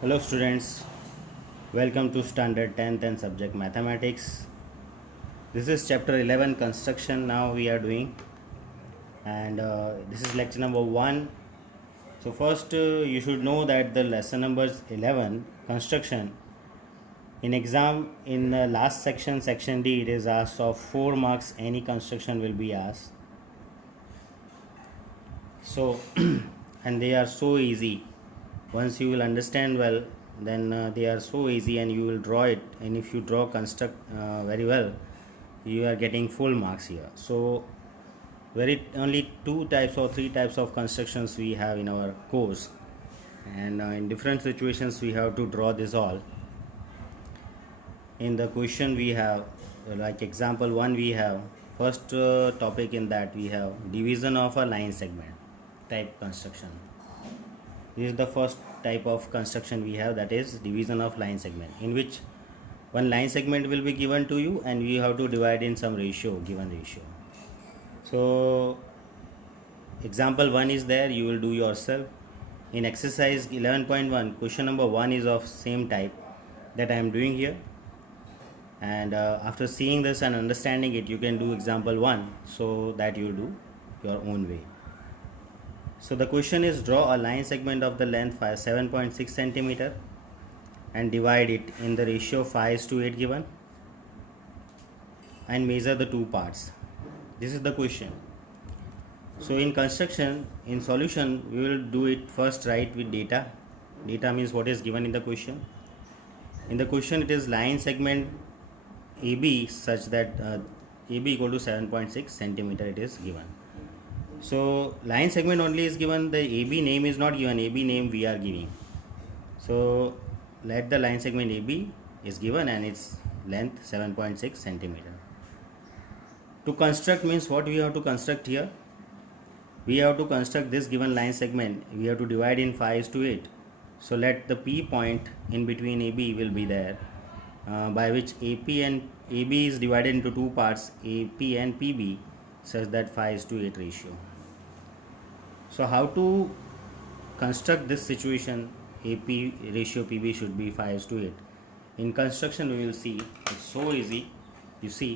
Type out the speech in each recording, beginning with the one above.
Hello students, welcome to standard 10th and subject mathematics. This is chapter 11 construction now we are doing, and this is lecture number 1. So first you should know that the lesson number 11 construction in exam in the last section D, it is asked of 4 marks any construction will be asked. So and they are so easy. Once you will understand well, then they are so easy and you will draw it, and if you draw construct very well, you are getting full marks here. So very only 2 types or 3 types of constructions we have in our course, and in different situations we have to draw this all. In the question we have, like example 1, we have first topic. In that we have division of a line segment type construction. This is the first type of construction we have, that is division of line segment, in which one line segment will be given to you and you have to divide in some given ratio. So example 1 is there, you will do yourself. In exercise 11.1, question number 1 is of same type that I am doing here, and after seeing this and understanding it, you can do example 1 so that you do your own way. So the question is, draw a line segment of the length 7.6 centimeter and divide it in the ratio 5:8 given, and measure the two parts. This is the question. So in construction, in solution, we will do it first right with data. Data means what is given in the question. In the question, it is line segment AB such that AB equal to 7.6 centimeter it is given. So line segment only is given, the AB name is not given, AB name we are giving. So let the line segment AB is given and its length 7.6 centimeter. To construct means what we have to construct here? We have to construct this given line segment, we have to divide in 5:8. So let the P point in between AB will be there, by which AP and AB is divided into two parts, AP and PB, such that 5:8 ratio. So how to construct this situation? AP ratio PB should be 5:8. In construction we will see, it's so easy. You see,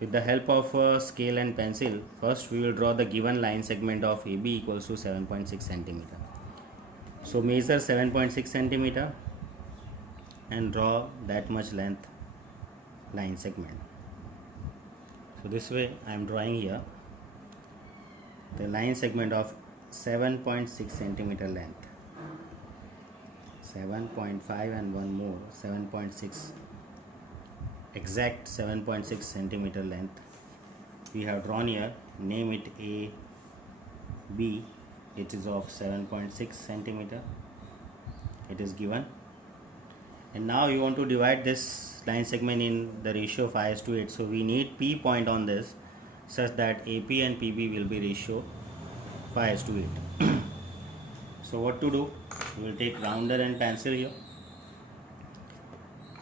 with the help of a scale and pencil, first we will draw the given line segment of AB equals to 7.6 centimeter. So measure 7.6 centimeter and draw that much length line segment. So this way I am drawing here the line segment of 7.6 centimeter length, 7.5 and one more, 7.6, exact 7.6 centimeter length we have drawn here. Name it A, B. It is of 7.6 centimeter, it is given. And now you want to divide this line segment in the ratio 5:8. So we need P point on this such that AP and PB will be ratio 5:8. So what to do? We will take rounder and pencil here.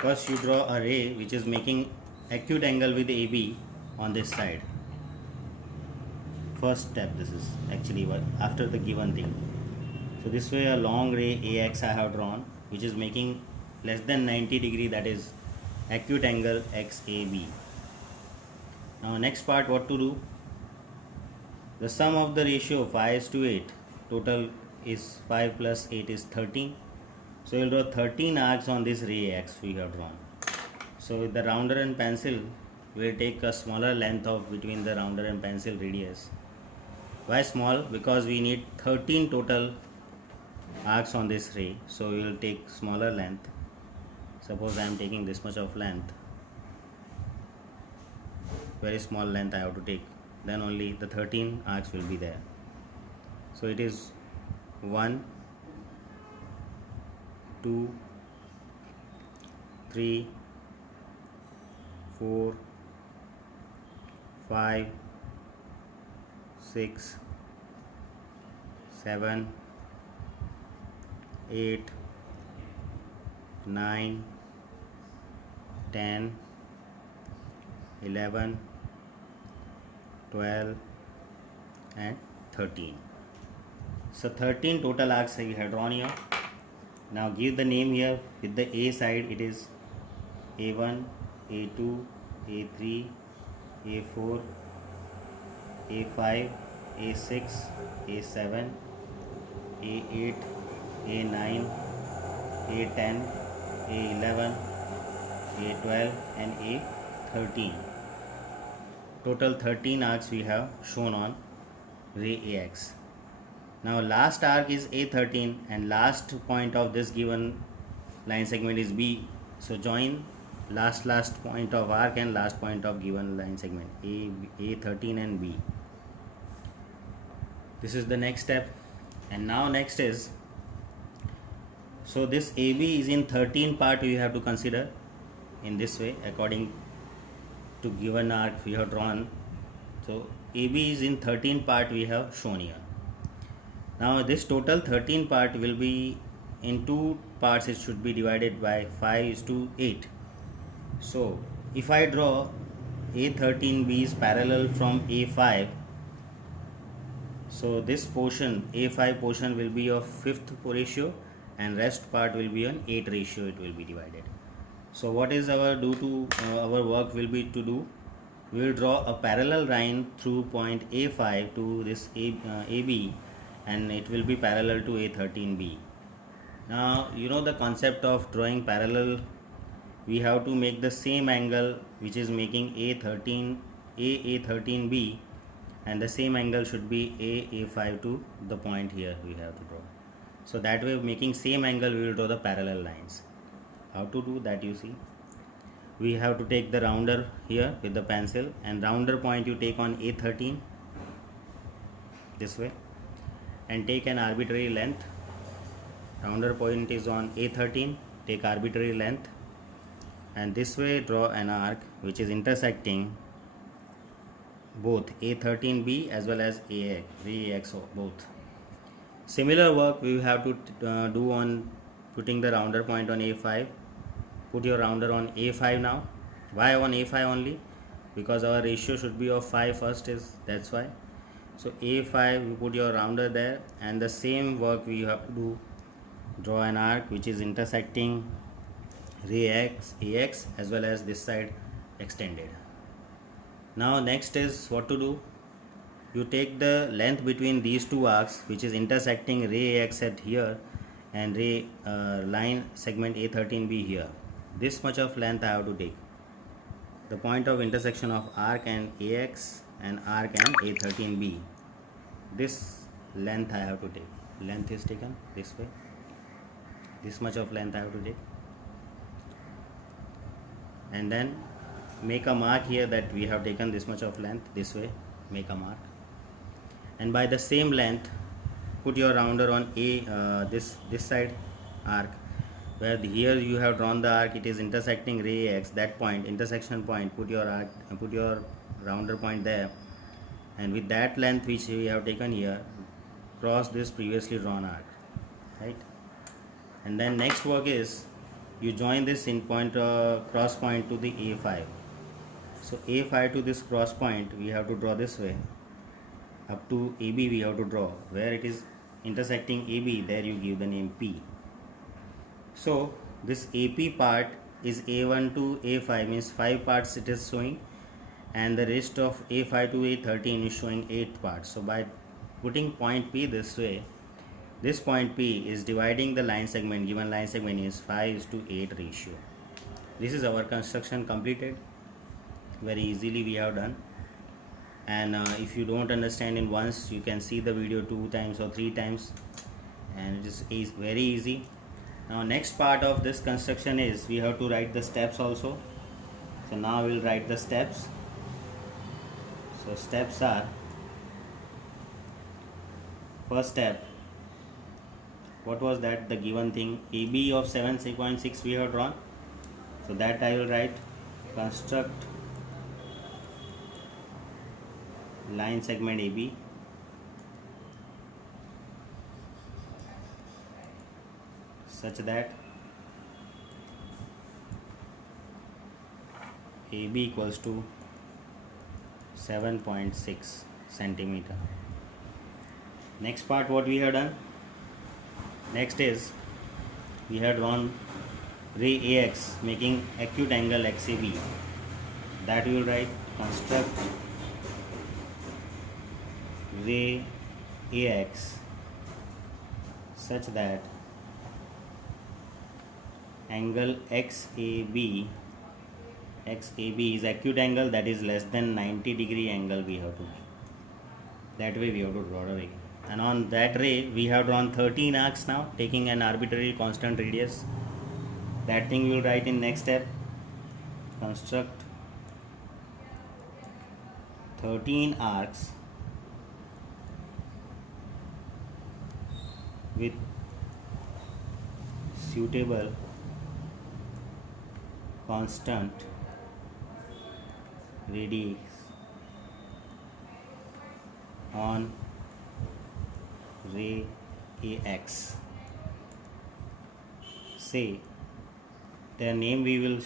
First you draw a ray which is making acute angle with AB on this side. First step, this is actually after the given thing. So this way a long ray AX I have drawn which is making less than 90 degree, that is acute angle XAB. Now next part, what to do? The sum of the ratio 5:8, total is 5 plus 8 is 13. So we will draw 13 arcs on this ray X we have drawn. So with the rounder and pencil, we will take a smaller length of between the rounder and pencil radius. Why small? Because we need 13 total arcs on this ray. So we will take smaller length. Suppose I am taking this much of length, very small length I have to take, then only the 13 arcs will be there. So it is 1, 2, 3, 4, 5, 6, 7, 8, 9, 10, 11, 12 and 13. So 13 total arcs we have drawn here. Now give the name here. With the A side it is A1, A2, A3, A4, A5, A6, A7, A8, A9, A10, A11, A12 and A13. Total 13 arcs we have shown on ray AX. Now last arc is A13 and last point of this given line segment is B. So join last point of arc and last point of given line segment A13 and B. This is the next step. And now next is, so this AB is in 13 part we have to consider in this way according to given arc we have drawn. So AB is in 13 part we have shown here. Now this total 13 part will be in two parts. It should be divided by 5:8. So if I draw A13B is parallel from A5, so this portion A5 portion will be of 5th ratio and rest part will be on 8 ratio. It will be divided. So what is our our work will be to do? We will draw a parallel line through point A5 to this AB, and it will be parallel to A13B. Now you know the concept of drawing parallel. We have to make the same angle which is making A13B, and the same angle should be A5 to the point here we have to draw. So that way, making same angle, we will draw the parallel lines. How to do that, you see? We have to take the rounder here with the pencil, and rounder point you take on A13 this way, and take an arbitrary length. Rounder point is on A13, take arbitrary length, and this way draw an arc which is intersecting both A13B as well as AX both. Similar work we have to do on putting the rounder point on A5. Put your rounder on A5 now. Why on A5 only? Because our ratio should be of 5 first, is that's why. So A5 you put your rounder there, and the same work we have to do. Draw an arc which is intersecting ray AX as well as this side extended. Now next is what to do. You take the length between these two arcs which is intersecting ray AX at here and ray line segment A13B here. This much of length I have to take. The point of intersection of arc and AX and arc and A13B. This length I have to take. Length is taken this way. This much of length I have to take. And then make a mark here that we have taken this much of length this way. Make a mark. And by the same length, put your rounder on this side arc, where here you have drawn the arc. It is intersecting ray X. That point, intersection point. Put your arc, put your rounder point there, and with that length which we have taken here, cross this previously drawn arc, right? And then next work is you join this in point cross point to the A5. So A5 to this cross point we have to draw this way. Up to AB we have to draw. Where it is intersecting AB, there you give the name P. So this AP part is A1 to A5, means 5 parts it is showing, and the rest of A5 to A13 is showing 8 parts. So by putting point P this way, this point P is dividing the line segment. Given line segment is 5:8 ratio. This is our construction completed. Very easily we have done. And if you don't understand in once, you can see the video 2 times or 3 times, and it is very easy. Now next part of this construction is we have to write the steps also. So now we'll write the steps. So steps are, first step, what was that? The given thing AB of 7.6 we have drawn. So that I will write, construct line segment AB such that AB equals to 7.6 centimeter. Next part what we have done, next is we had drawn ray AX making acute angle XAB. That we will write construct ray AX such that angle XAB is acute angle, that is less than 90 degree angle we have to make. That way we have to draw a ray, and on that ray we have drawn 13 arcs now, taking an arbitrary constant radius. That thing we will write in next step. Construct 13 arcs with suitable constant radius on ray AX. Say their name we will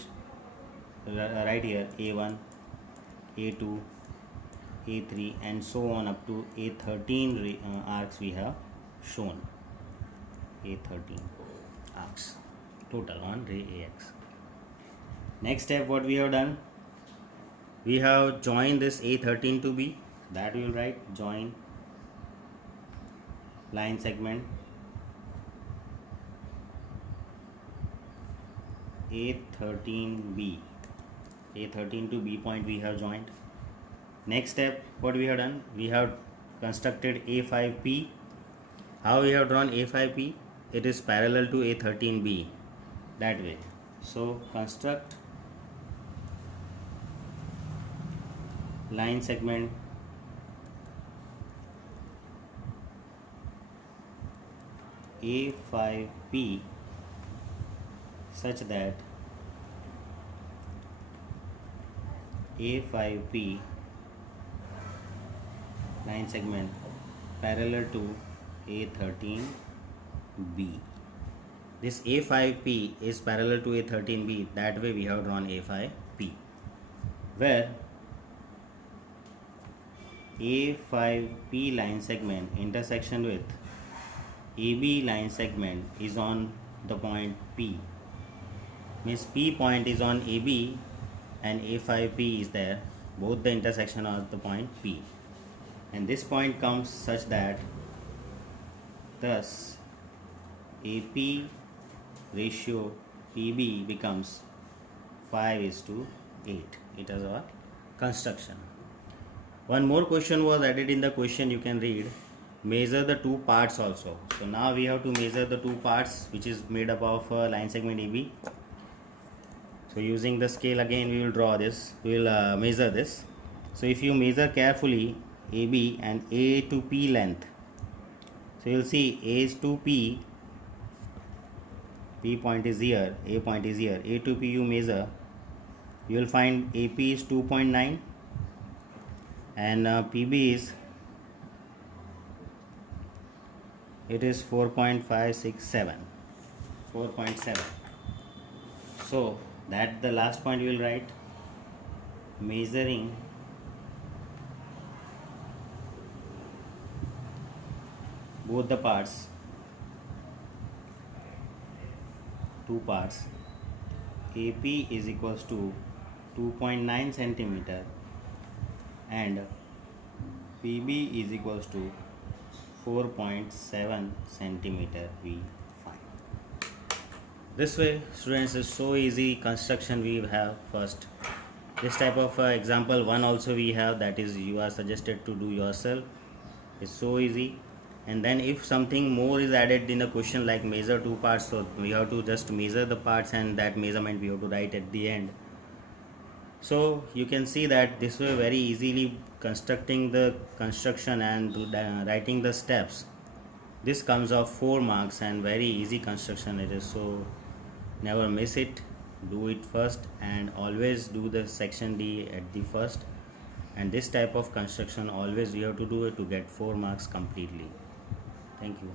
write here, A1, A2, A3 and so on up to A13 arcs we have shown. A13 arcs total on ray AX. Next step, what we have done, we have joined this A13 to B. That we will write join line segment A13B. A13 to B point we have joined. Next step, what we have done, we have constructed A5P. How we have drawn A5P? It is parallel to A13B, that way. So construct line segment A5P such that A5P line segment parallel to A13B. This A5P is parallel to A13B, that way we have drawn A5P, where A5P line segment intersection with AB line segment is on the point P. Means P point is on AB and A5P is there, both the intersection of the point P, and this point comes such that thus AP ratio PB becomes 5:8. It is our construction. One more question was added in the question, you can read, measure the two parts also. So now we have to measure the two parts which is made up of line segment AB. So using the scale again we will draw this, we will measure this. So if you measure carefully AB and A to P length, so you will see A is to P, P point is here, A point is here, A to P you measure, you will find AP is 2.9 and PB is, it is 4.567, 4.7. So that the last point you will write, measuring both the parts, two parts, AP is equals to 2.9 centimeter and PB is equals to 4.7 centimeter we find. This way students, is so easy construction we have. First this type of example one also we have, that is you are suggested to do yourself. It's so easy. And then if something more is added in a question like measure two parts, so we have to just measure the parts and that measurement we have to write at the end. So you can see that this way very easily constructing the construction and writing the steps, this comes off 4 marks and very easy construction it is. So never miss it, do it first and always do the section D at the first, and this type of construction always you have to do it to get 4 marks completely. Thank you.